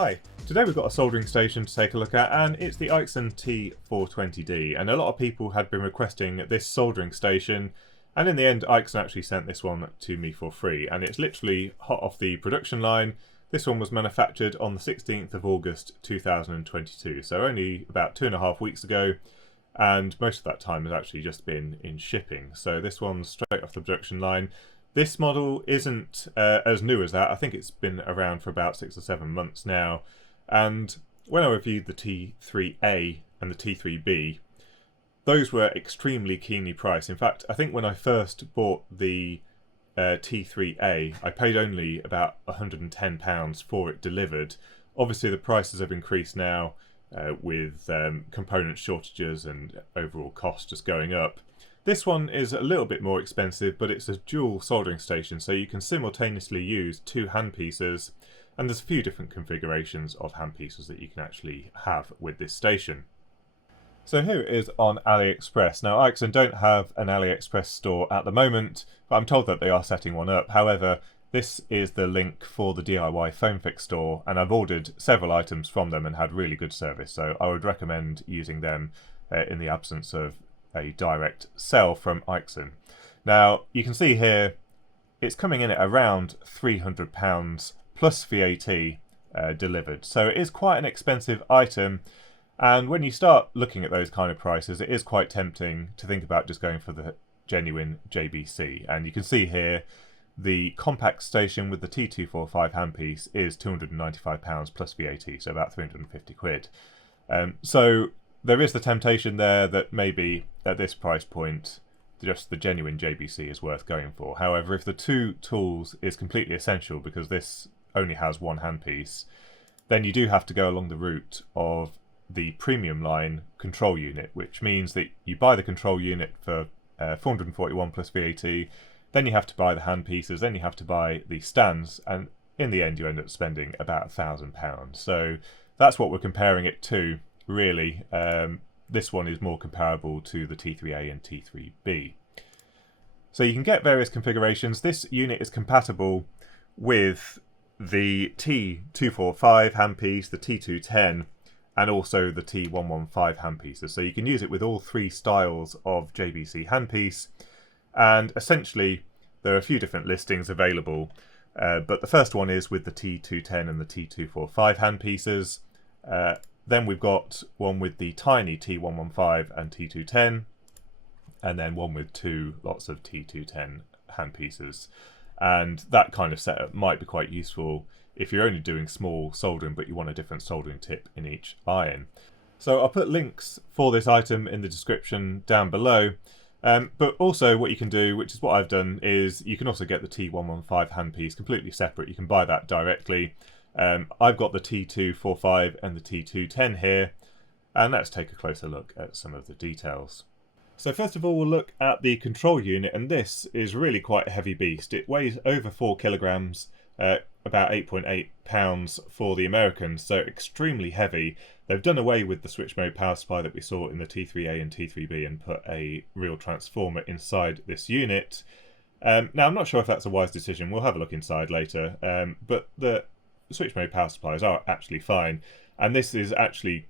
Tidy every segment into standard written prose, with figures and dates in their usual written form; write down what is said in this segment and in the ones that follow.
Hi, today we've got a soldering station to take a look at, and it's the Aixun T420D, and a lot of people had been requesting this soldering station, and in the end Aixun actually sent this one to me for free, and it's literally hot off the production line. This one was manufactured on the 16th of August 2022, so only about 2.5 weeks ago, and most of that time has actually just been in shipping. So this one's straight off the production line. This model isn't as new as that. I think it's been around for about 6 or 7 months now. And when I reviewed the T3A and the T3B, those were extremely keenly priced. In fact, I think when I first bought the T3A, I paid only about £110 for it delivered. Obviously, the prices have increased now with component shortages and overall costs just going up. This one is a little bit more expensive, but it's a dual soldering station, so you can simultaneously use 2 handpieces, and there's a few different configurations of handpieces that you can actually have with this station. So here it is on AliExpress. Now, Aixun don't have an AliExpress store at the moment, but I'm told that they are setting one up. However, this is the link for the DIY phone fix store, and I've ordered several items from them and had really good service, so I would recommend using them in the absence of a direct sell from Aixun. Now, you can see here it's coming in at around £300 plus VAT delivered, so it is quite an expensive item. And when you start looking at those kind of prices, it is quite tempting to think about just going for the genuine JBC. And you can see here the compact station with the T245 handpiece is £295 plus VAT, so about 350 quid. So there is the temptation there that maybe at this price point, just the genuine JBC is worth going for. However, if the 2 tools is completely essential because this only has 1 handpiece, then you do have to go along the route of the premium line control unit, which means that you buy the control unit for 441 plus VAT, then you have to buy the handpieces, then you have to buy the stands, and in the end you end up spending about £1,000. So that's what we're comparing it to, really. This one is more comparable to the T3A and T3B. So you can get various configurations. This unit is compatible with the T245 handpiece, the T210, and also the T115 handpieces. So you can use it with all 3 styles of JBC handpiece, and essentially there are a few different listings available, but the first one is with the T210 and the T245 handpieces. Then we've got one with the tiny T115 and T210, and then one with 2 lots of T210 handpieces. And that kind of setup might be quite useful if you're only doing small soldering but you want a different soldering tip in each iron. So I'll put links for this item in the description down below. But also what you can do, which is what I've done, is you can also get the T115 handpiece completely separate. You can buy that directly. I've got the T245 and the T210 here, and let's take a closer look at some of the details. So first of all, we'll look at the control unit, and this is really quite a heavy beast. It weighs over 4 kilograms, about 8.8 pounds for the Americans, so extremely heavy. They've done away with the switch mode power supply that we saw in the T3A and T3B and put a real transformer inside this unit. Now, I'm not sure if that's a wise decision. We'll have a look inside later, but the switch mode power supplies are actually fine, and this is actually,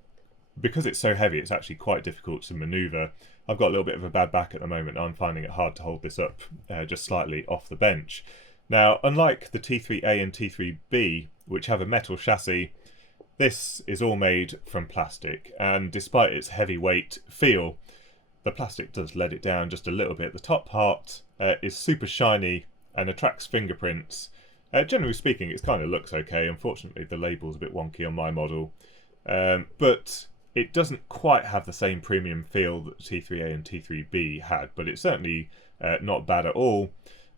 because it's so heavy, it's actually quite difficult to maneuver. I've got a little bit of a bad back at the moment. I'm finding it hard to hold this up just slightly off the bench. Now, unlike the T3A and T3B, which have a metal chassis, this is all made from plastic, and despite its heavyweight feel, the plastic does let it down just a little bit. The top part is super shiny and attracts fingerprints. Generally speaking, it kind of looks okay. Unfortunately, the label's a bit wonky on my model, but it doesn't quite have the same premium feel that T3A and T3B had, but it's certainly not bad at all.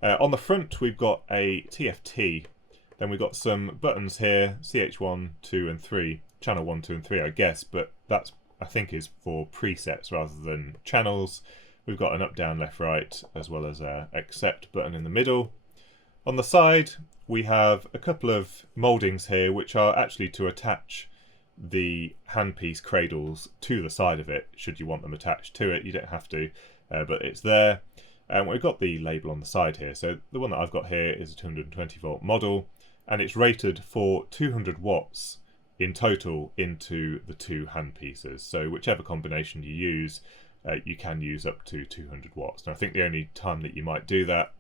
On the front, we've got a TFT. Then we've got some buttons here, CH1, 2 and 3, channel 1, 2 and 3 I guess, but that's, I think, is for presets rather than channels. We've got an up, down, left, right, as well as a accept button in the middle. On the side, we have a couple of mouldings here, which are actually to attach the handpiece cradles to the side of it, should you want them attached to it. You don't have to, but it's there. And we've got the label on the side here. So the one that I've got here is a 220 volt model, and it's rated for 200 watts in total into the two handpieces. So whichever combination you use, you can use up to 200 watts. And I think the only time that you might do that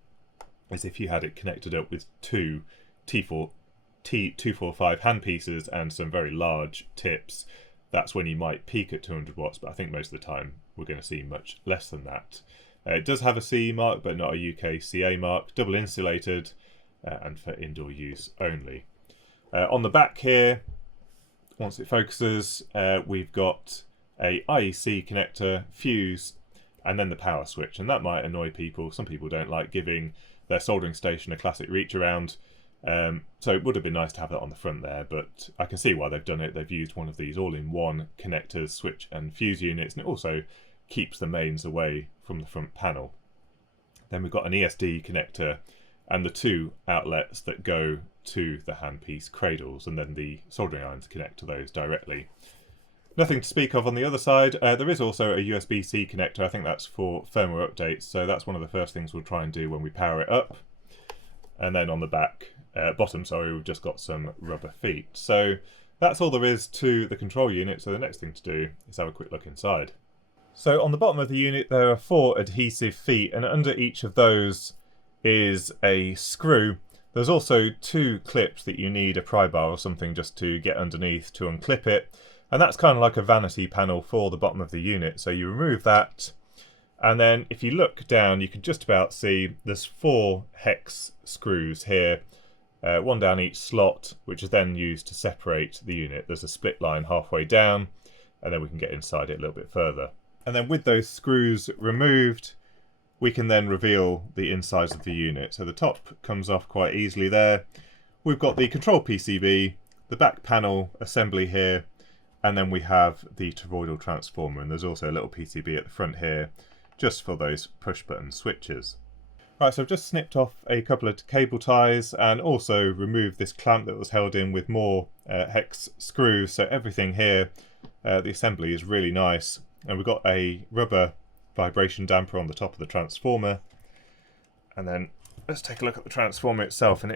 is if you had it connected up with two T245 handpieces and some very large tips. That's when you might peak at 200 watts, but I think most of the time we're going to see much less than that. It does have a CE mark, but not a UK CA mark, double insulated, and for indoor use only. On the back here, once it focuses, we've got a IEC connector, fuse, and then the power switch, and that might annoy people. Some people don't like giving their soldering station a classic reach around. So it would have been nice to have that on the front there, but I can see why they've done it. They've used one of these all-in-one connectors, switch and fuse units, and it also keeps the mains away from the front panel. Then we've got an ESD connector and the two outlets that go to the handpiece cradles, and then the soldering irons connect to those directly. Nothing to speak of on the other side. There is also a USB-C connector. I think that's for firmware updates, so that's one of the first things we'll try and do when we power it up. And then on the bottom, we've just got some rubber feet. So that's all there is to the control unit. So the next thing to do is have a quick look inside. So on the bottom of the unit there are 4 adhesive feet, and under each of those is a screw. There's also 2 clips that you need a pry bar or something just to get underneath to unclip it. And that's kind of like a vanity panel for the bottom of the unit. So you remove that, and then if you look down, you can just about see there's 4 hex screws here, 1 down each slot, which is then used to separate the unit. There's a split line halfway down, and then we can get inside it a little bit further. And then with those screws removed, we can then reveal the insides of the unit. So the top comes off quite easily there. We've got the control PCB, the back panel assembly here, and then we have the toroidal transformer, and there's also a little PCB at the front here just for those push button switches. Right, so I've just snipped off a couple of cable ties and also removed this clamp that was held in with more hex screws. So everything here, the assembly is really nice, and we've got a rubber vibration damper on the top of the transformer. And then let's take a look at the transformer itself, and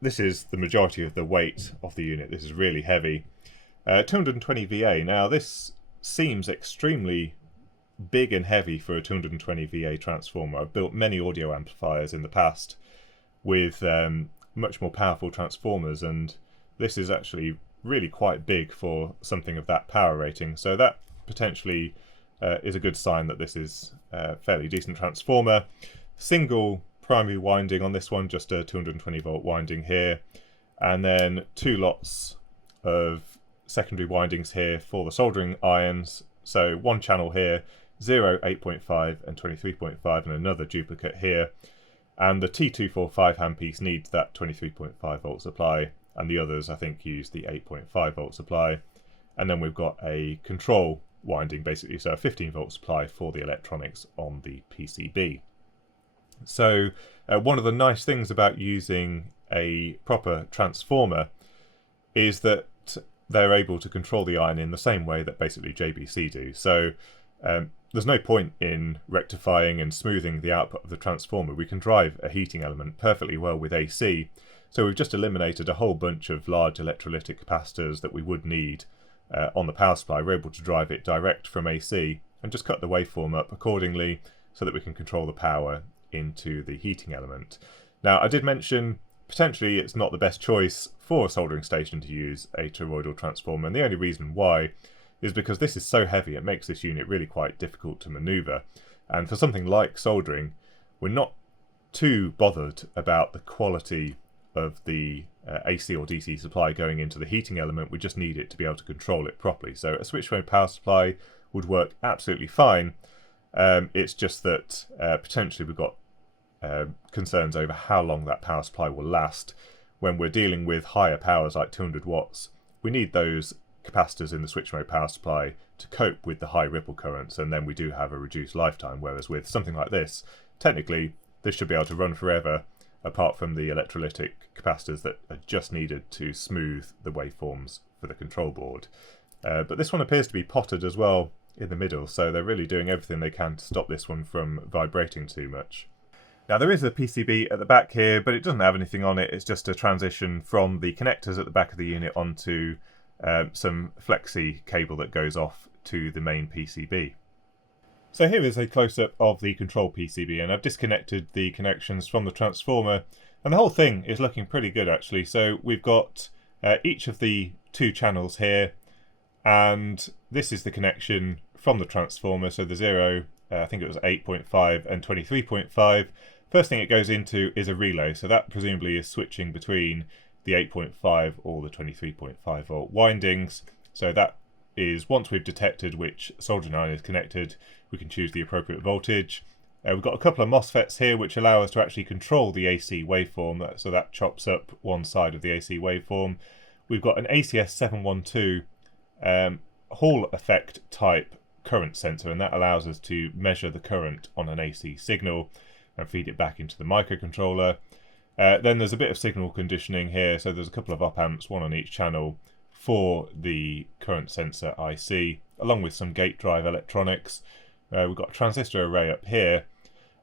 this is the majority of the weight of the unit. This is really heavy. 220 VA. Now this seems extremely big and heavy for a 220 VA transformer. I've built many audio amplifiers in the past with much more powerful transformers, and this is actually really quite big for something of that power rating. So that potentially is a good sign that this is a fairly decent transformer. Single primary winding on this one, just a 220 volt winding here, and then 2 lots of secondary windings here for the soldering irons. So 1 channel here, 0, 8.5 and 23.5, and another duplicate here. And the T245 handpiece needs that 23.5 volt supply, and the others I think use the 8.5 volt supply. And then we've got a control winding basically, so a 15 volt supply for the electronics on the PCB. So one of the nice things about using a proper transformer is that they're able to control the iron in the same way that basically JBC do. So there's no point in rectifying and smoothing the output of the transformer. We can drive a heating element perfectly well with AC. So we've just eliminated a whole bunch of large electrolytic capacitors that we would need on the power supply. We're able to drive it direct from AC and just cut the waveform up accordingly so that we can control the power into the heating element. Now, I did mention potentially it's not the best choice for a soldering station to use a toroidal transformer, and the only reason why is because this is so heavy it makes this unit really quite difficult to maneuver. And for something like soldering, we're not too bothered about the quality of the AC or DC supply going into the heating element. We just need it to be able to control it properly. So a switch mode power supply would work absolutely fine. It's just that potentially we've got concerns over how long that power supply will last. When we're dealing with higher powers like 200 watts, we need those capacitors in the switch mode power supply to cope with the high ripple currents, and then we do have a reduced lifetime. Whereas with something like this, technically this should be able to run forever, apart from the electrolytic capacitors that are just needed to smooth the waveforms for the control board. But this one appears to be potted as well in the middle, so they're really doing everything they can to stop this one from vibrating too much. Now there is a PCB at the back here, but it doesn't have anything on it. It's just a transition from the connectors at the back of the unit onto some flexi cable that goes off to the main PCB. So here is a close-up of the control PCB, and I've disconnected the connections from the transformer, and the whole thing is looking pretty good actually. So we've got each of the 2 channels here, and this is the connection from the transformer. So the 0, I think it was 8.5 and 23.5. First thing it goes into is a relay, so that presumably is switching between the 8.5 or the 23.5 volt windings. So that is, once we've detected which soldering iron is connected, we can choose the appropriate voltage. We've got a couple of MOSFETs here which allow us to actually control the AC waveform, so that chops up one side of the AC waveform. We've got an ACS 712 Hall effect type current sensor, and that allows us to measure the current on an AC signal and feed it back into the microcontroller. Then there's a bit of signal conditioning here, so there's a couple of op amps, one on each channel, for the current sensor IC, along with some gate drive electronics. We've got a transistor array up here,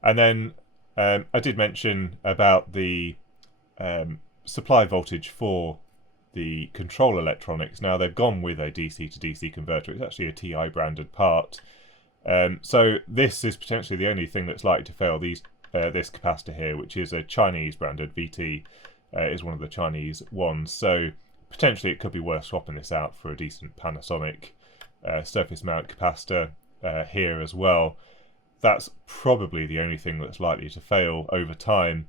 and then I did mention about the supply voltage for the control electronics. Now they've gone with a DC to DC converter. It's actually a TI branded part, so this is potentially the only thing that's likely to fail. This capacitor here, which is a Chinese branded VT, is one of the Chinese ones, so potentially it could be worth swapping this out for a decent Panasonic surface mount capacitor here as well. That's probably the only thing that's likely to fail over time,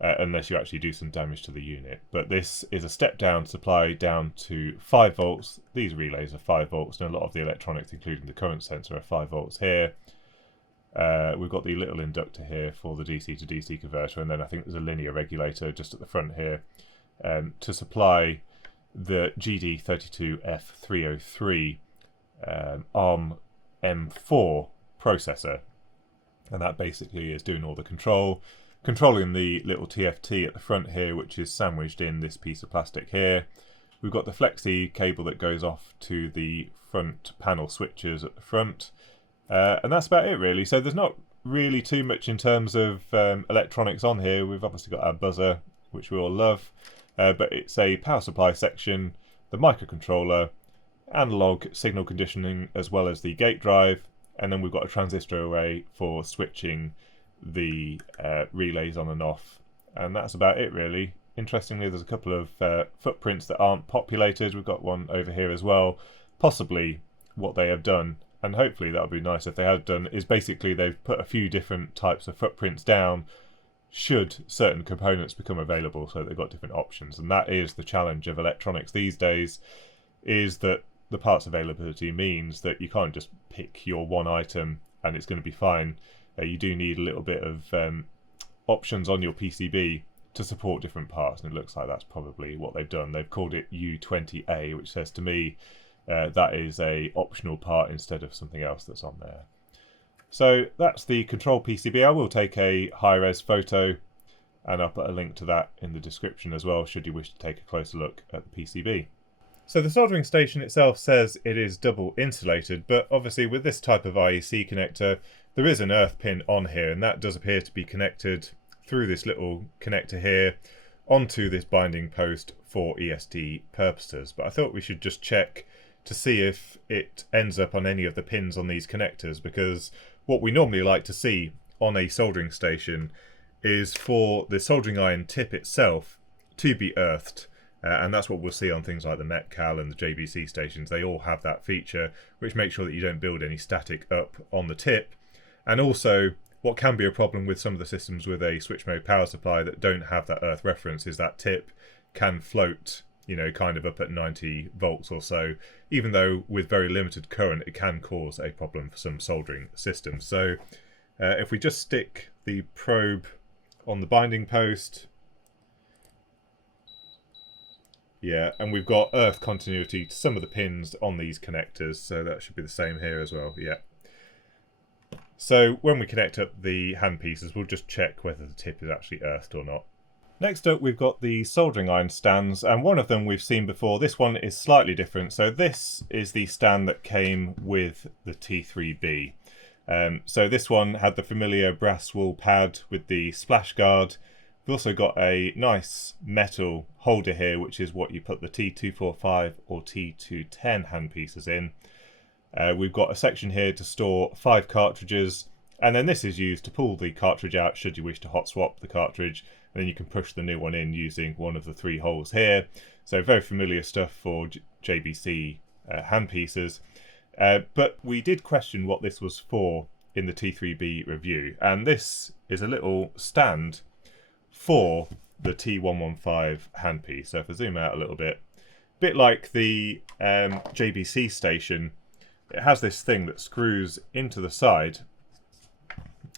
unless you actually do some damage to the unit. But this is a step down supply down to 5 volts. These relays are 5 volts, and a lot of the electronics, including the current sensor, are 5 volts here. We've got the little inductor here for the DC to DC converter, and then I think there's a linear regulator just at the front here to supply the GD32F303 ARM M4 processor, and that basically is doing all the controlling the little TFT at the front here, which is sandwiched in this piece of plastic here. We've got the flexi cable that goes off to the front panel switches at the front, and that's about it really. So there's not really too much in terms of electronics on here. We've obviously got our buzzer, which we all love, but it's a power supply section, the microcontroller, analog signal conditioning, as well as the gate drive, and then we've got a transistor array for switching the relays on and off, and that's about it really. Interestingly, there's a couple of footprints that aren't populated. We've got one over here as well. Possibly what they have done, and hopefully that would be nice if they had done, is basically they've put a few different types of footprints down should certain components become available, so they've got different options. And that is the challenge of electronics these days, is that the parts availability means that you can't just pick your one item and it's going to be fine. You do need a little bit of options on your PCB to support different parts, and it looks like that's probably what they've done. They've called it U20A, which says to me that is a optional part instead of something else that's on there. So that's the control PCB. I will take a high-res photo, and I'll put a link to that in the description as well, should you wish to take a closer look at the PCB. So the soldering station itself says it is double insulated, but obviously with this type of IEC connector, there is an earth pin on here, and that does appear to be connected through this little connector here onto this binding post for ESD purposes. But I thought we should just check to see if it ends up on any of the pins on these connectors, because what we normally like to see on a soldering station is for the soldering iron tip itself to be earthed. And that's what we'll see on things like the Metcal and the JBC stations. They all have that feature, which makes sure that you don't build any static up on the tip. And also, what can be a problem with some of the systems with a switch mode power supply that don't have that earth reference is that tip can float, you know, kind of up at 90 volts or so, even though with very limited current it can cause a problem for some soldering systems. So if we just stick the probe on the binding post, yeah, and we've got earth continuity to some of the pins on these connectors, so that should be the same here as well, yeah. So when we connect up the handpieces, we'll just check whether the tip is actually earthed or not. Next up, we've got the soldering iron stands, and one of them we've seen before. This one is slightly different. So this is the stand that came with the T3B. So this one had the familiar brass wool pad with the splash guard. We've also got a nice metal holder here, which is what you put the T245 or T210 handpieces in. We've got a section here to store 5 cartridges, and then this is used to pull the cartridge out should you wish to hot swap the cartridge, and then you can push the new one in using one of the 3 holes here. So very familiar stuff for JBC handpieces. But we did question what this was for in the T3B review, and this is a little stand for the T115 handpiece. So if I zoom out a little bit like the JBC station, it has this thing that screws into the side,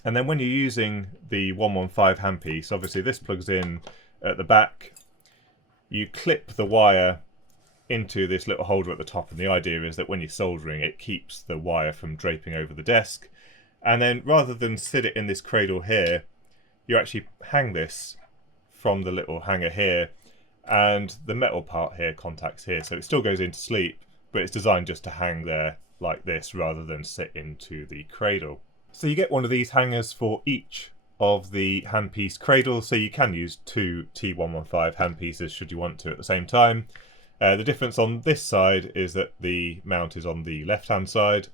and then when you're using the 115 handpiece, obviously this plugs in at the back. You clip the wire into this little holder at the top, and the idea is that when you're soldering, it keeps the wire from draping over the desk. And then rather than sit it in this cradle here, you actually hang this from the little hanger here, and the metal part here contacts here, so it still goes into sleep, but it's designed just to hang there like this rather than sit into the cradle. So you get one of these hangers for each of the handpiece cradles, so you can use 2 T115 handpieces should you want to at the same time. The difference on this side is that the mount is on the left hand side.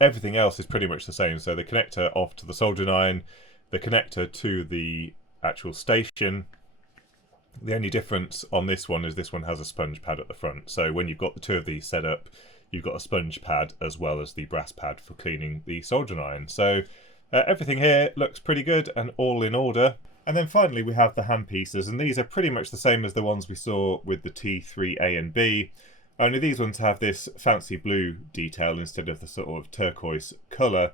Everything else is pretty much the same, so the connector off to the soldering iron, the connector to the actual station. The only difference on this one is this one has a sponge pad at the front, so when you've got the 2 of these set up, you've got a sponge pad as well as the brass pad for cleaning the soldering iron. So everything here looks pretty good and all in order. And then finally we have the handpieces, and these are pretty much the same as the ones we saw with the T3A and B, only these ones have this fancy blue detail instead of the sort of turquoise colour.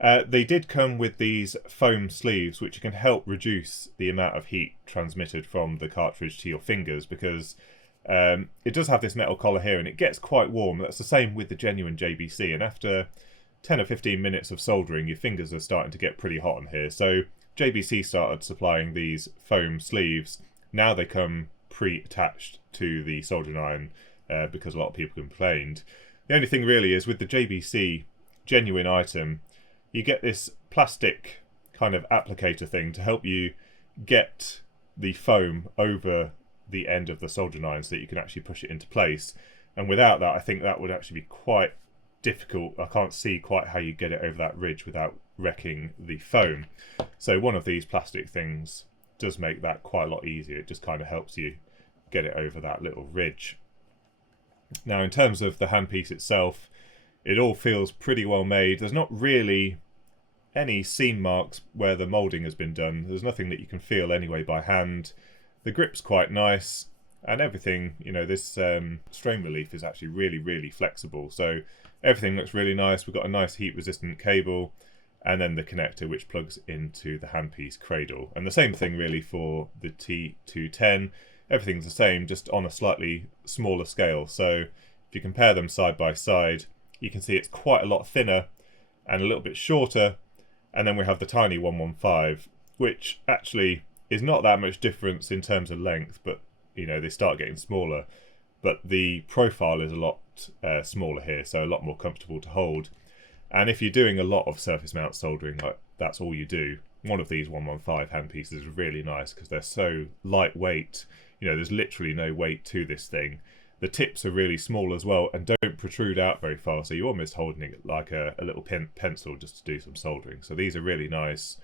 They did come with these foam sleeves, which can help reduce the amount of heat transmitted from the cartridge to your fingers, because it does have this metal collar here and it gets quite warm. That's the same with the genuine JBC, and after 10 or 15 minutes of soldering, your fingers are starting to get pretty hot on here. So JBC started supplying these foam sleeves. Now they come pre-attached to the soldering iron because a lot of people complained. The only thing really is with the JBC genuine item, you get this plastic kind of applicator thing to help you get the foam over the end of the soldering iron so that you can actually push it into place. And without that, I think that would actually be quite difficult. I can't see quite how you get it over that ridge without wrecking the foam. So one of these plastic things does make that quite a lot easier. It just kind of helps you get it over that little ridge. Now in terms of the handpiece itself, it all feels pretty well made. There's not really any seam marks where the moulding has been done. There's nothing that you can feel anyway by hand. The grip's quite nice, and everything, you know, this strain relief is actually really flexible. So everything looks really nice. We've got a nice heat resistant cable, and then the connector which plugs into the handpiece cradle. And the same thing really for the T210. Everything's the same, just on a slightly smaller scale. So if you compare them side by side, you can see it's quite a lot thinner and a little bit shorter. And then we have the tiny 115, which actually is not that much difference in terms of length, but you know, they start getting smaller. But the profile is a lot smaller here, so a lot more comfortable to hold. And if you're doing a lot of surface mount soldering, like that's all you do, one of these 115 handpieces is really nice because they're so lightweight. You know, there's literally no weight to this thing. The tips are really small as well and don't protrude out very far, so you're almost holding it like a little pencil just to do some soldering. So these are really nice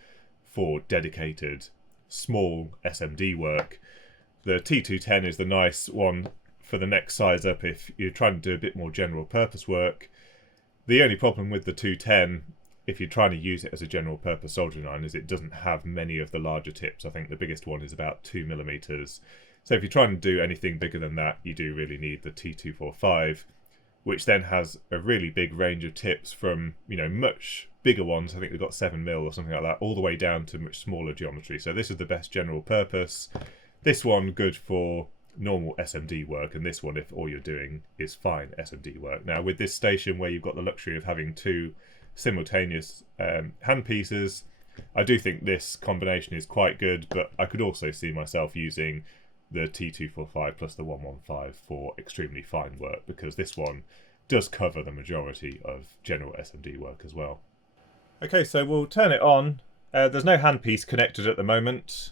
for dedicated small SMD work. The T210 is the nice one for the next size up if you're trying to do a bit more general purpose work. The only problem with the 210, if you're trying to use it as a general purpose soldering iron, is it doesn't have many of the larger tips. I think the biggest one is about 2mm. So if you're trying to do anything bigger than that, you do really need the T245, which then has a really big range of tips from, you know, much bigger ones. I think they've got 7mm or something like that, all the way down to much smaller geometry. So this is the best general purpose. This one good for normal SMD work, and this one if all you're doing is fine SMD work. Now with this station where you've got the luxury of having 2 simultaneous handpieces, I do think this combination is quite good, but I could also see myself using the T245 plus the 115 for extremely fine work, because this one does cover the majority of general SMD work as well. Okay, so we'll turn it on. There's no handpiece connected at the moment.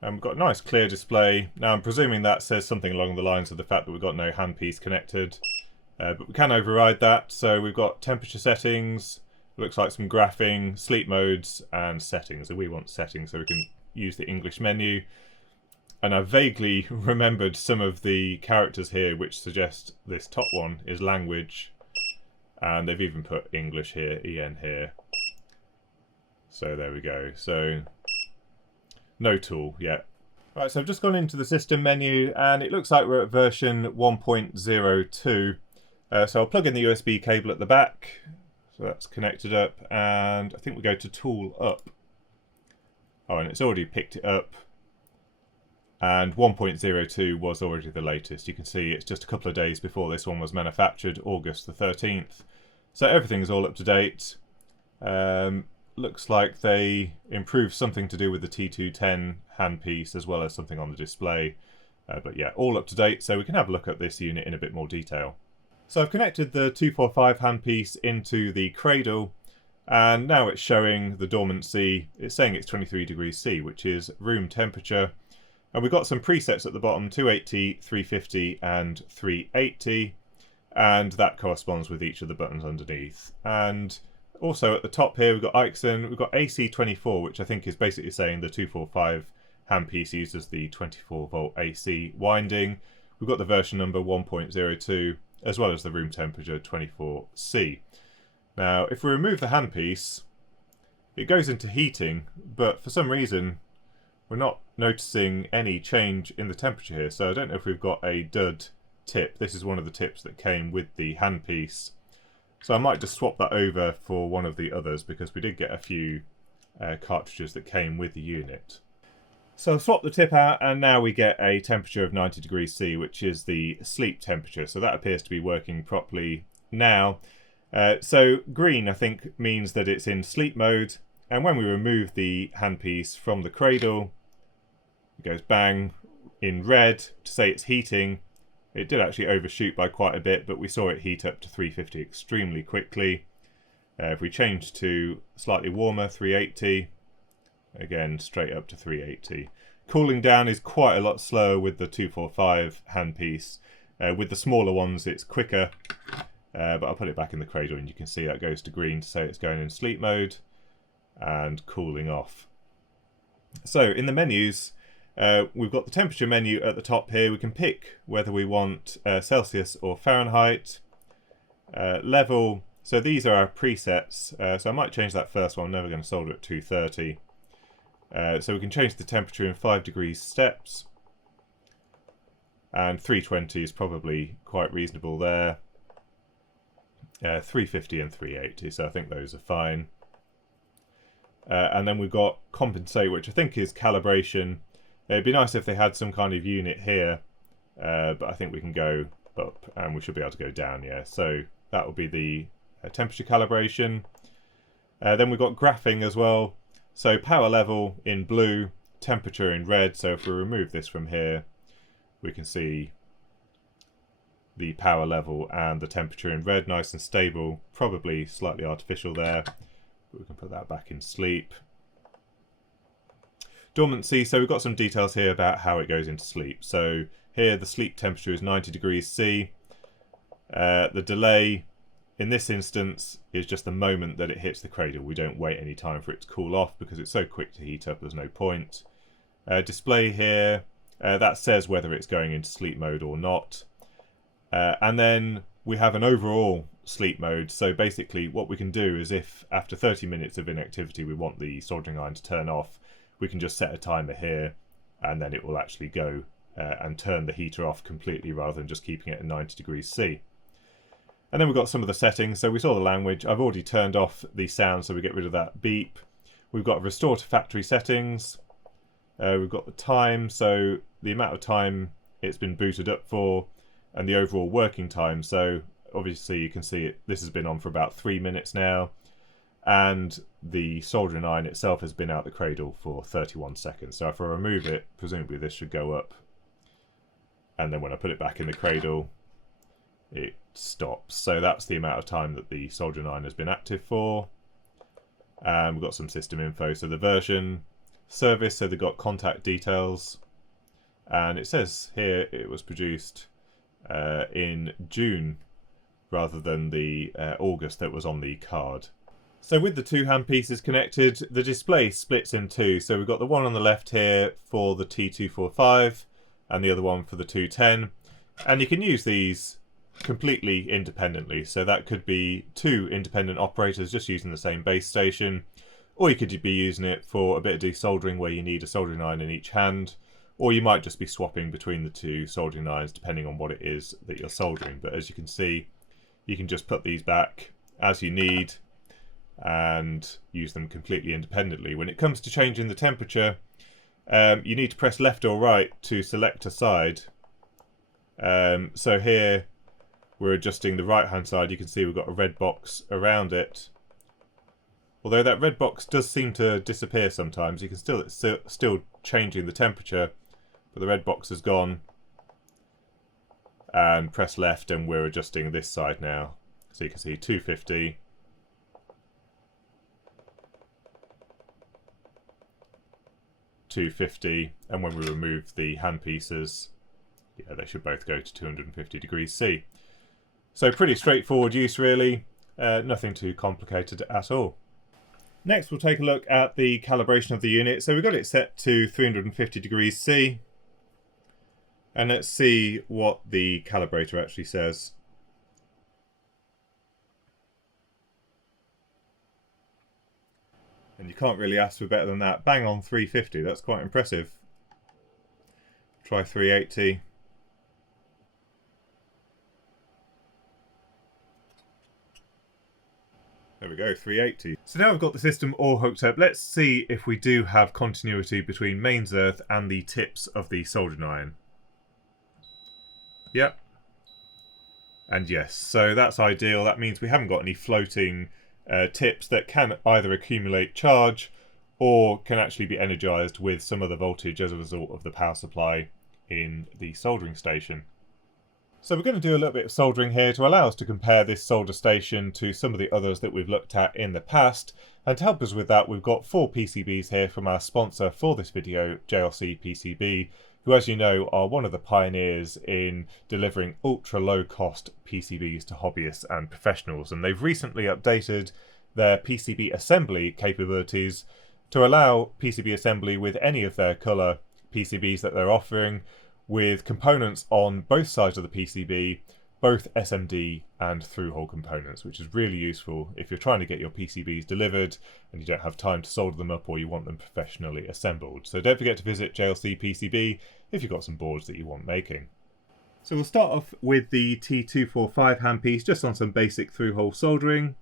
And we've got a nice clear display. Now I'm presuming that says something along the lines of the fact that we've got no handpiece connected. But we can override that. So we've got temperature settings, looks like some graphing, sleep modes, and settings. And we want settings so we can use the English menu. And I vaguely remembered some of the characters here which suggest this top one is language. And they've even put English here, EN here. So there we go. So no tool yet. Right, so I've just gone into the system menu and it looks like we're at version 1.02. So I'll plug in the USB cable at the back. So that's connected up and I think we go to tool up. Oh, and it's already picked it up. And 1.02 was already the latest. You can see it's just a couple of days before this one was manufactured, August the 13th. So everything's all up to date. Looks like they improved something to do with the T210 handpiece as well as something on the display. But yeah, all up to date, so we can have a look at this unit in a bit more detail. So I've connected the 245 handpiece into the cradle, and now it's showing the dormancy. It's saying it's 23 degrees C, which is room temperature. And we've got some presets at the bottom, 280, 350 and 380. And that corresponds with each of the buttons underneath. And also at the top here we've got Aixun, we've got AC24, which I think is basically saying the 245 handpiece uses the 24 volt AC winding. We've got the version number 1.02 as well as the room temperature 24C. Now if we remove the handpiece, it goes into heating, but for some reason we're not noticing any change in the temperature here. So I don't know if we've got a dud tip. This is one of the tips that came with the handpiece. So I might just swap that over for one of the others because we did get a few cartridges that came with the unit. So I've swapped the tip out and now we get a temperature of 90 degrees C, which is the sleep temperature. So that appears to be working properly now. So green I think means that it's in sleep mode, and when we remove the handpiece from the cradle, it goes bang. In red to say it's heating. It did actually overshoot by quite a bit, but we saw it heat up to 350 extremely quickly. If we change to slightly warmer, 380, again straight up to 380. Cooling down is quite a lot slower with the 245 handpiece. With the smaller ones it's quicker, but I'll put it back in the cradle and you can see that goes to green to say it's going in sleep mode and cooling off. So in the menus, we've got the temperature menu at the top here. We can pick whether we want Celsius or Fahrenheit. Level, so these are our presets. So I might change that first one. I'm never going to solder at 230. So we can change the temperature in 5 degrees steps. And 320 is probably quite reasonable there. 350 and 380, so I think those are fine. And then we've got compensate, which I think is calibration. It'd be nice if they had some kind of unit here, but I think we can go up and we should be able to go down, yeah. So that will be the temperature calibration. Then we've got graphing as well. So power level in blue, temperature in red. So if we remove this from here, we can see the power level and the temperature in red, nice and stable. Probably slightly artificial there, but we can put that back in sleep. Dormancy, so we've got some details here about how it goes into sleep. So here the sleep temperature is 90 degrees C. The delay in this instance is just the moment that it hits the cradle. We don't wait any time for it to cool off because it's so quick to heat up, there's no point. Display here, that says whether it's going into sleep mode or not. And then we have an overall sleep mode. So basically what we can do is if after 30 minutes of inactivity we want the soldering iron to turn off, we can just set a timer here and then it will actually go and turn the heater off completely rather than just keeping it at 90 degrees C. And then we've got some of the settings. So we saw the language. I've already turned off the sound so we get rid of that beep. We've got restore to factory settings. We've got the time, so the amount of time it's been booted up for and the overall working time. So obviously you can see it. This has been on for about 3 minutes now. And the soldering iron itself has been out the cradle for 31 seconds. So if I remove it, presumably this should go up. And then when I put it back in the cradle, it stops. So that's the amount of time that the soldering iron has been active for. And we've got some system info. So the version, service, so they've got contact details, and it says here it was produced in June rather than the August that was on the card. So with the two handpieces connected, the display splits in two. So we've got the one on the left here for the T245 and the other one for the 210. And you can use these completely independently. So that could be two independent operators just using the same base station. Or you could be using it for a bit of desoldering where you need a soldering iron in each hand. Or you might just be swapping between the two soldering irons depending on what it is that you're soldering. But as you can see, you can just put these back as you need and use them completely independently. When it comes to changing the temperature, you need to press left or right to select a side. So here we're adjusting the right hand side. You can see we've got a red box around it. Although that red box does seem to disappear sometimes, you can still changing the temperature, but the red box has gone. And press left and we're adjusting this side now. So you can see 250. 250, and when we remove the handpieces, yeah, they should both go to 250 degrees C. So pretty straightforward use really, nothing too complicated at all. Next we'll take a look at the calibration of the unit. So we've got it set to 350 degrees C, and let's see what the calibrator actually says. And you can't really ask for better than that. Bang on 350, that's quite impressive. Try 380. There we go, 380. So now we've got the system all hooked up. Let's see if we do have continuity between mains earth and the tips of the soldering iron. Yep. And yes, so that's ideal. That means we haven't got any floating tips that can either accumulate charge or can actually be energized with some other voltage as a result of the power supply in the soldering station. So we're going to do a little bit of soldering here to allow us to compare this solder station to some of the others that we've looked at in the past. And to help us with that, we've got 4 PCBs here from our sponsor for this video, JLCPCB, who, as you know, are one of the pioneers in delivering ultra low cost PCBs to hobbyists and professionals. And they've recently updated their PCB assembly capabilities to allow PCB assembly with any of their colour PCBs that they're offering, with components on both sides of the PCB, both SMD and through-hole components, which is really useful if you're trying to get your PCBs delivered and you don't have time to solder them up or you want them professionally assembled. So don't forget to visit JLCPCB if you've got some boards that you want making. So we'll start off with the T245 handpiece, just on some basic through-hole soldering.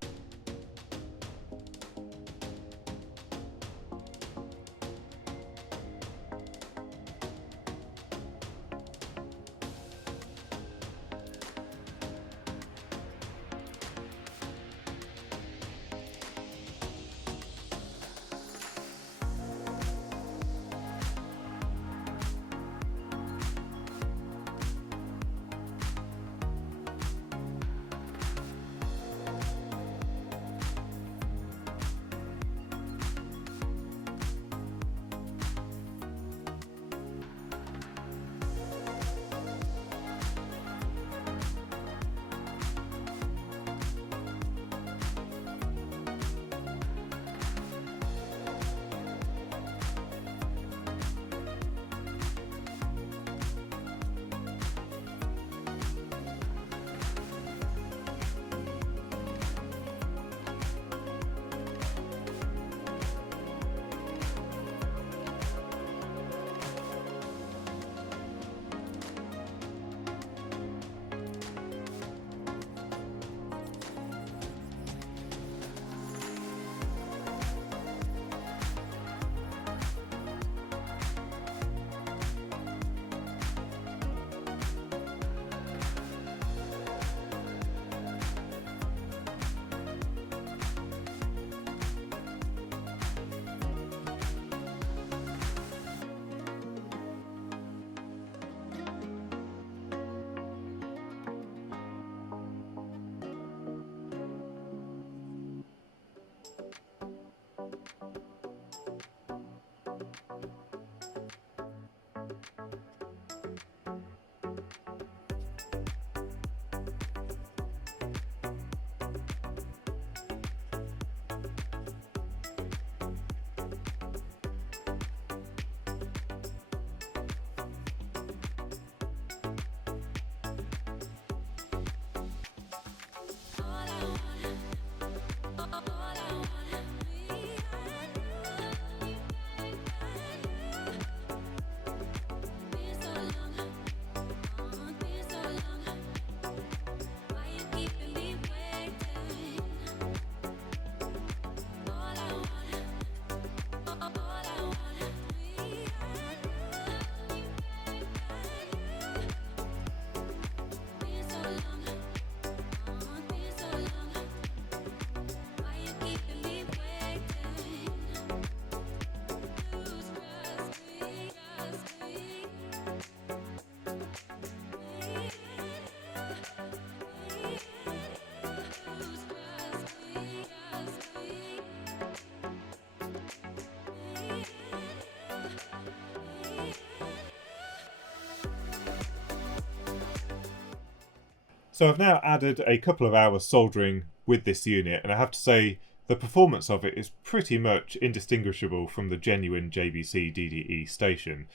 So I've now added a couple of hours soldering with this unit, and I have to say the performance of it is pretty much indistinguishable from the genuine JBC DDE station.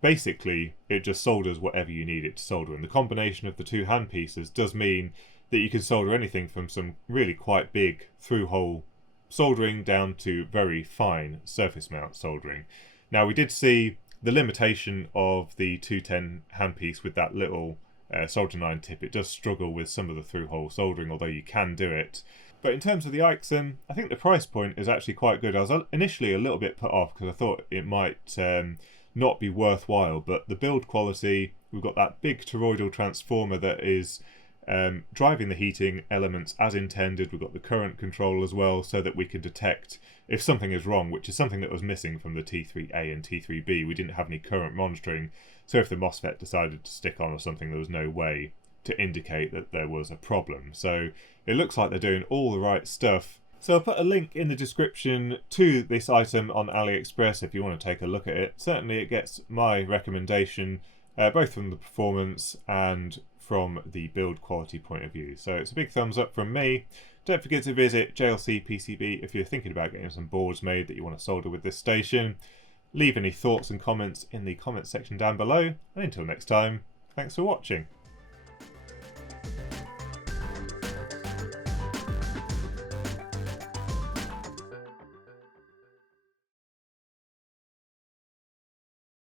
Basically, it just solders whatever you need it to solder, and the combination of the two handpieces does mean that you can solder anything from some really quite big through-hole soldering down to very fine surface mount soldering. Now, we did see the limitation of the 210 handpiece with that little soldering iron tip. It does struggle with some of the through-hole soldering, although you can do it. But in terms of the Aixun, I think the price point is actually quite good. I was initially a little bit put off because I thought it might not be worthwhile, but the build quality, we've got that big toroidal transformer that is driving the heating elements as intended. We've got the current control as well, so that we can detect if something is wrong, which is something that was missing from the T3A and T3B. We didn't have any current monitoring, so if the MOSFET decided to stick on or something, there was no way to indicate that there was a problem. So it looks like they're doing all the right stuff. So I'll put a link in the description to this item on AliExpress if you want to take a look at it. Certainly it gets my recommendation, both from the performance and from the build quality point of view. So it's a big thumbs up from me. Don't forget to visit JLCPCB if you're thinking about getting some boards made that you want to solder with this station. Leave any thoughts and comments in the comments section down below. And until next time, thanks for watching.